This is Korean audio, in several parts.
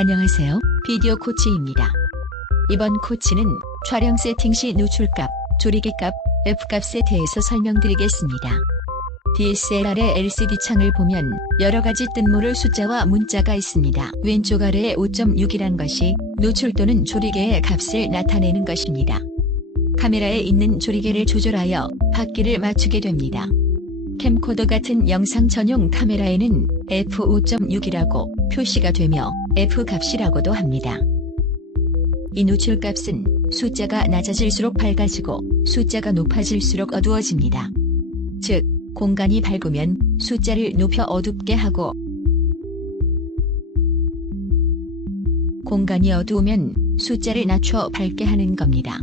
안녕하세요. 비디오 코치입니다. 이번 코치는 촬영 세팅 시 노출값, 조리개값, F값에 대해서 설명드리겠습니다. DSLR의 LCD 창을 보면 여러가지 뜬모를 숫자와 문자가 있습니다. 왼쪽 아래에 5.6이란 것이 노출 또는 조리개의 값을 나타내는 것입니다. 카메라에 있는 조리개를 조절하여 바퀴를 맞추게 됩니다. 캠코더 같은 영상 전용 카메라에는 F5.6이라고 표시가 되며 F값이라고도 합니다. 이 노출값은 숫자가 낮아질수록 밝아지고 숫자가 높아질수록 어두워집니다. 즉, 공간이 밝으면 숫자를 높여 어둡게 하고 공간이 어두우면 숫자를 낮춰 밝게 하는 겁니다.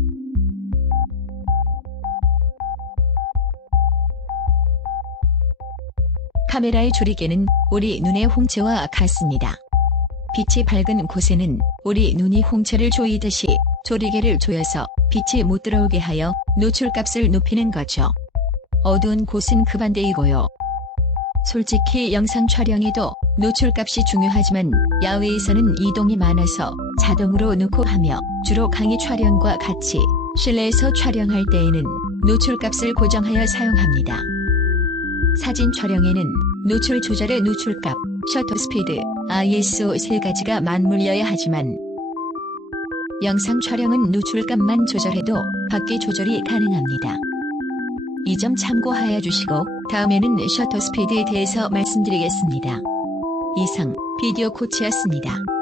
카메라의 조리개는 우리 눈의 홍채와 같습니다. 빛이 밝은 곳에는 우리 눈이 홍채를 조이듯이 조리개를 조여서 빛이 못 들어오게 하여 노출값을 높이는 거죠. 어두운 곳은 그 반대이고요. 솔직히 영상 촬영에도 노출값이 중요하지만 야외에서는 이동이 많아서 자동으로 놓고 하며 주로 강의 촬영과 같이 실내에서 촬영할 때에는 노출값을 고정하여 사용합니다. 사진 촬영에는 노출 조절의 노출값, 셔터 스피드, ISO 세 가지가 맞물려야 하지만 영상 촬영은 노출값만 조절해도 밖에 조절이 가능합니다. 이 점 참고하여 주시고 다음에는 셔터 스피드에 대해서 말씀드리겠습니다. 이상 비디오 코치였습니다.